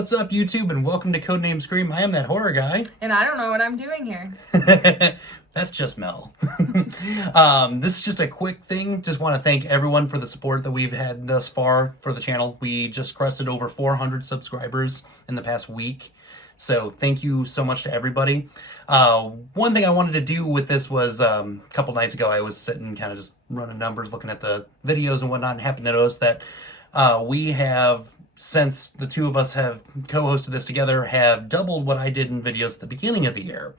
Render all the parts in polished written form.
What's up, YouTube, and welcome to Codename Scream. I am that horror guy. And I don't know what I'm doing here. That's just Mel. This is just a quick thing. Just want to thank everyone for the support that we've had thus far for the channel. We just crested over 400 subscribers in the past week. So thank you so much to everybody. One thing I wanted to do with this was a couple nights ago I was sitting kind of just running numbers, looking at the videos and whatnot, and happened to notice that we have, since the two of us have co-hosted this together, have doubled what I did in videos at the beginning of the year.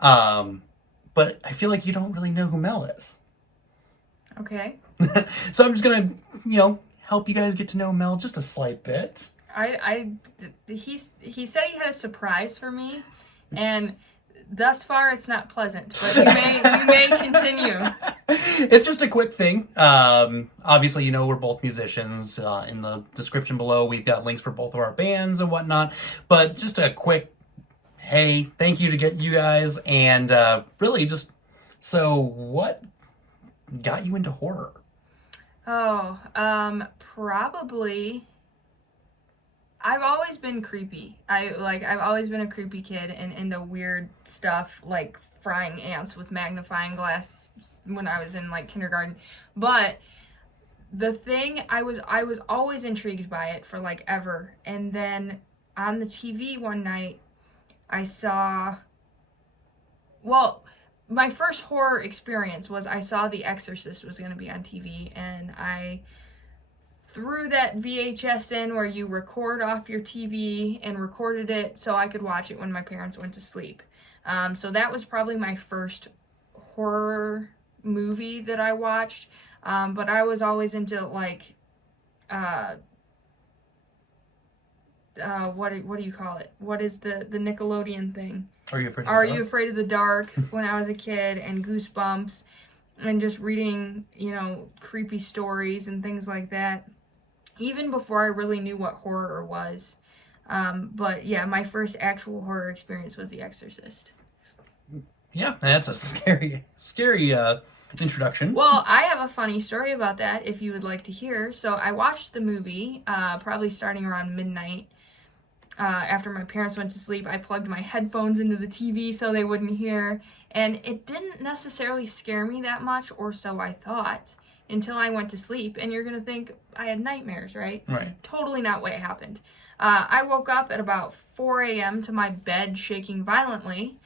But I feel like you don't really know who Mel is. Okay. So I'm just gonna, help you guys get to know Mel just a slight bit. He said he had a surprise for me, and thus far it's not pleasant. But you may continue. It's just a quick thing. Obviously, we're both musicians. In the description below, we've got links for both of our bands and whatnot. But just a quick, hey, thank you to get you guys, and really just, so what got you into horror? Oh, probably. I've always been creepy. I've always been a creepy kid and into weird stuff like frying ants with magnifying glass when I was in kindergarten. But the thing, I was always intrigued by it for ever. And then on the TV one night, I saw, well, my first horror experience was I saw The Exorcist was going to be on TV, and I threw that VHS in where you record off your TV and recorded it so I could watch it when my parents went to sleep. So that was probably my first horror movie that I watched. But I was always into what do you call it? What is the Nickelodeon thing? Are You Afraid of the Dark? Are You Afraid of the Dark when I was a kid, and Goosebumps, and just reading, creepy stories and things like that. Even before I really knew what horror was. But yeah, my first actual horror experience was The Exorcist. Yeah, that's a scary introduction. Well, I have a funny story about that if you would like to hear. So I watched the movie, probably starting around midnight. After my parents went to sleep, I plugged my headphones into the TV so they wouldn't hear. And it didn't necessarily scare me that much, or so I thought, until I went to sleep. And you're going to think I had nightmares, right? Right. Totally not what happened. I woke up at about 4 a.m. to my bed shaking violently,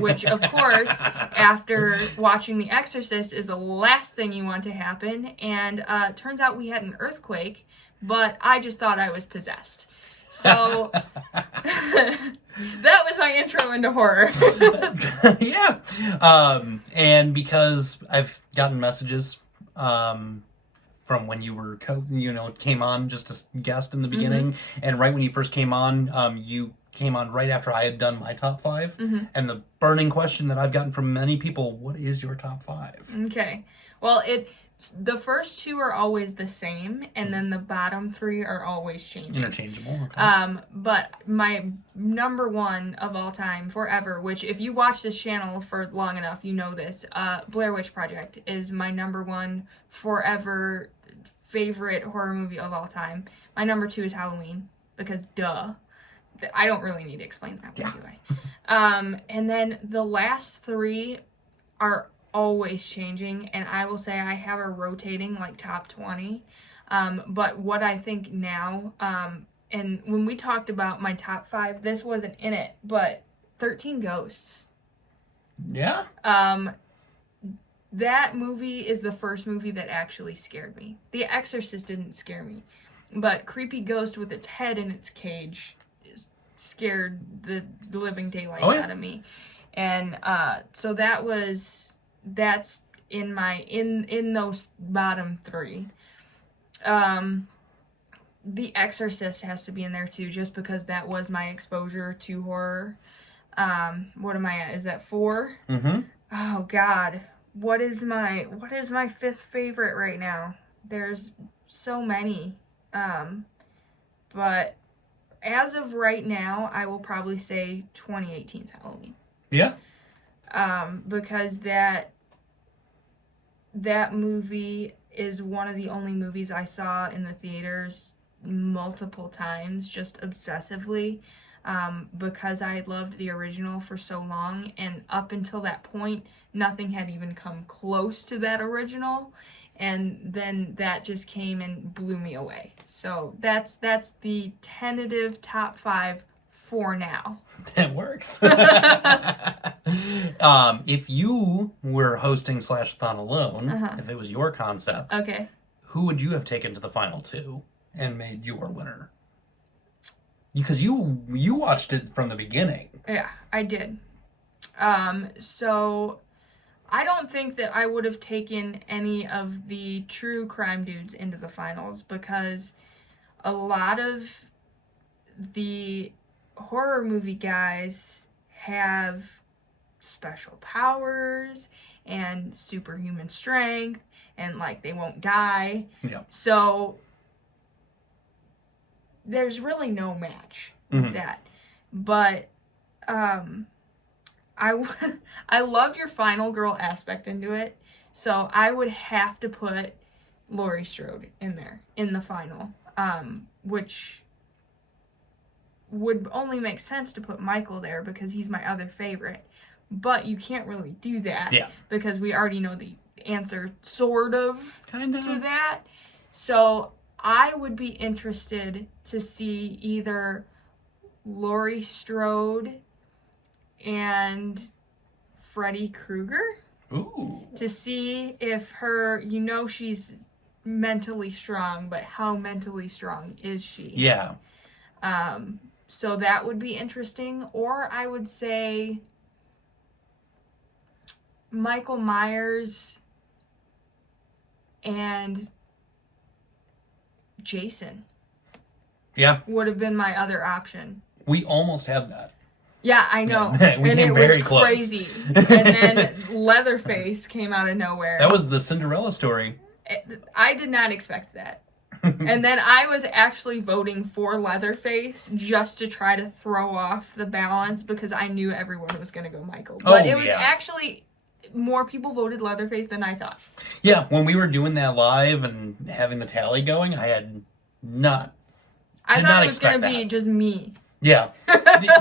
which, of course, after watching The Exorcist is the last thing you want to happen. And turns out we had an earthquake, but I just thought I was possessed. So that was my intro into horror. Yeah. And because I've gotten messages from when you were came on just as guest in the beginning, and right when you first came on, you came on right after I had done my top 5. And the burning question that I've gotten from many people: what is your top 5? Okay. Well, the first 2 are always the same, and then the bottom 3 are always changing. Interchangeable. Okay. But my number 1 of all time, forever, which if you watch this channel for long enough, you know this, Blair Witch Project is my number 1 forever favorite horror movie of all time. My number 2 is Halloween, because duh. I don't really need to explain that, do I? And then the last 3 are always changing, and I will say I have a rotating top 20. But what I think now, and when we talked about my top 5, this wasn't in it, but 13 Ghosts. Yeah. That movie is the first movie that actually scared me. The Exorcist didn't scare me, but creepy ghost with its head in its cage scared the living daylights out of me. And so that's in my in those bottom 3. The Exorcist has to be in there too, just because that was my exposure to horror. What am I at? Is that 4? Oh God, what is my 5th favorite right now? There's so many, but as of right now, I will probably say 2018's Halloween. Yeah. Because that movie is one of the only movies I saw in the theaters multiple times, just obsessively, because I had loved the original for so long, and up until that point, nothing had even come close to that original, and then that just came and blew me away. So that's the tentative top 5 for now. That works. If you were hosting Slash-a-thon alone, if it was your concept, Okay. who would you have taken to the final 2 and made your winner? Because you watched it from the beginning. Yeah, I did. So I don't think that I would have taken any of the true crime dudes into the finals, because a lot of the horror movie guys have special powers and superhuman strength, and like they won't die. Yeah. So there's really no match with that. But I loved your final girl aspect into it, so I would have to put Laurie Strode in there in the final, which would only make sense to put Michael there because he's my other favorite. But you can't really do that, because we already know the answer, sort of, to that. So I would be interested to see either Laurie Strode and Freddy Krueger. Ooh. To see if her, she's mentally strong, but how mentally strong is she? Yeah. So that would be interesting. Or I would say Michael Myers and Jason. Yeah. Would have been my other option. We almost had that. Yeah, I know. We and came it very was close. Crazy. And then Leatherface came out of nowhere. That was the Cinderella story. I did not expect that. And then I was actually voting for Leatherface just to try to throw off the balance, because I knew everyone was going to go Michael. But it was actually more people voted Leatherface than I thought. Yeah, when we were doing that live and having the tally going, I had not. I thought it was going to be just me. Yeah.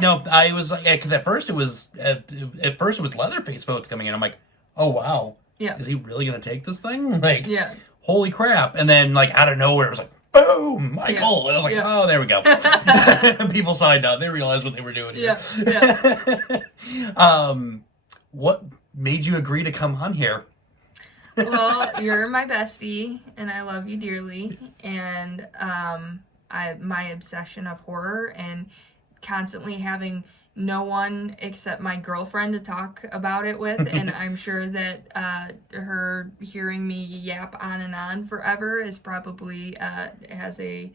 No, I was like, because at first it was Leatherface votes coming in. I'm like, oh wow. Yeah. Is he really going to take this thing? Like, yeah. Holy crap. And then, like, out of nowhere, it was like, boom, Michael. And I was like, oh, there we go. People signed up. They realized what they were doing here. Yeah. What made you agree to come on here? Well, you're my bestie, and I love you dearly. And my obsession of horror and constantly having no one except my girlfriend to talk about it with, and I'm sure that her hearing me yap on and on forever is probably has a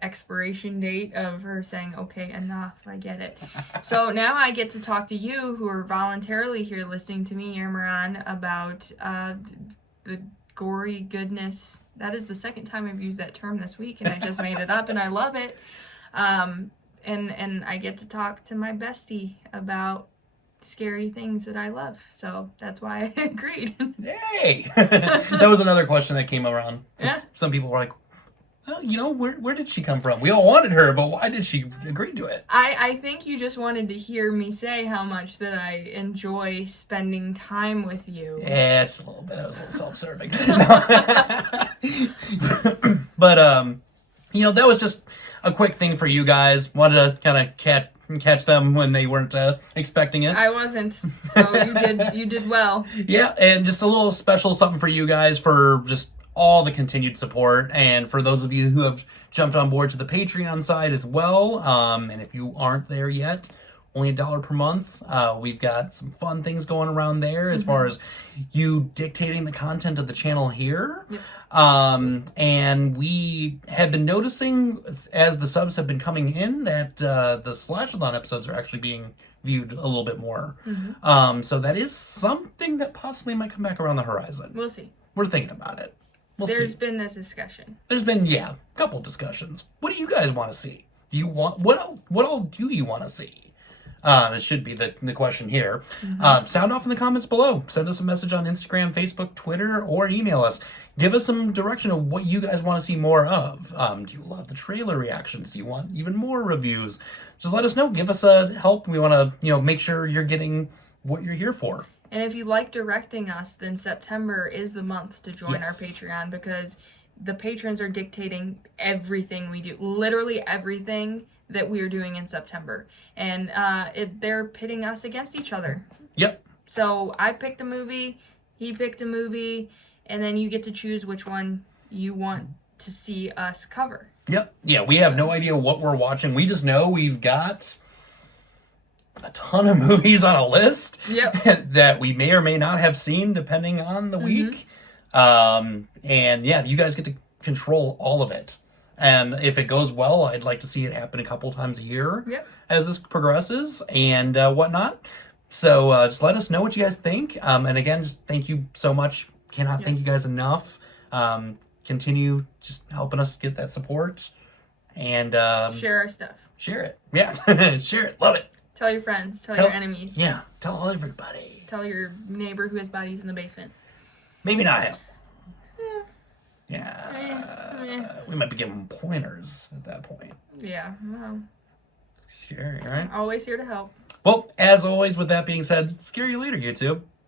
expiration date of her saying, okay, enough, I get it. So now I get to talk to you, who are voluntarily here listening to me yammer on about the gory goodness. That is the second time I've used that term this week, and I just made it up, and I love it. And I get to talk to my bestie about scary things that I love. So that's why I agreed. Yay! That was another question that came around. Yeah. Some people were like, oh, where did she come from? We all wanted her, but why did she agree to it? I think you just wanted to hear me say how much that I enjoy spending time with you. Yeah, it's a little bit. That was a little self-serving. But, that was just a quick thing for you guys. Wanted to kind of catch them when they weren't expecting it. I wasn't, so you did well. Yeah, and just a little special something for you guys for just all the continued support, and for those of you who have jumped on board to the Patreon side as well. And if you aren't there yet, only $1 per month. We've got some fun things going around there as far as you dictating the content of the channel here. Yep. And we have been noticing as the subs have been coming in that the Slash-a-thon episodes are actually being viewed a little bit more. So that is something that possibly might come back around the horizon. We'll see. We're thinking about it. There's been this discussion. There's been, a couple discussions. What do you guys want to see? Do you want what all do you want to see? It should be the question here. Sound off in the comments below. Send us a message on Instagram, Facebook, Twitter, or email us. Give us some direction of what you guys want to see more of. Do you love the trailer reactions? Do you want even more reviews? Just let us know. Give us a help. We want to, make sure you're getting what you're here for. And if you like directing us, then September is the month to join our Patreon, because the patrons are dictating everything we do. Literally everything that we are doing in September. And they're pitting us against each other. Yep. So I picked a movie, he picked a movie, and then you get to choose which one you want to see us cover. Yep. Yeah, we have no idea what we're watching. We just know we've got a ton of movies on a list that we may or may not have seen depending on the week. And yeah, you guys get to control all of it. And if it goes well, I'd like to see it happen a couple times a year as this progresses and whatnot. So just let us know what you guys think. And again, just thank you so much. Cannot thank you guys enough. Continue just helping us get that support. And share our stuff. Share it. Yeah. Share it. Love it. Tell your friends. Tell your enemies. Yeah. Tell everybody. Tell your neighbor who has bodies in the basement. Maybe not him. Yeah. We might be giving him pointers at that point. Yeah. Well. Scary, right? Always here to help. Well, as always, with that being said, scare you later, YouTube.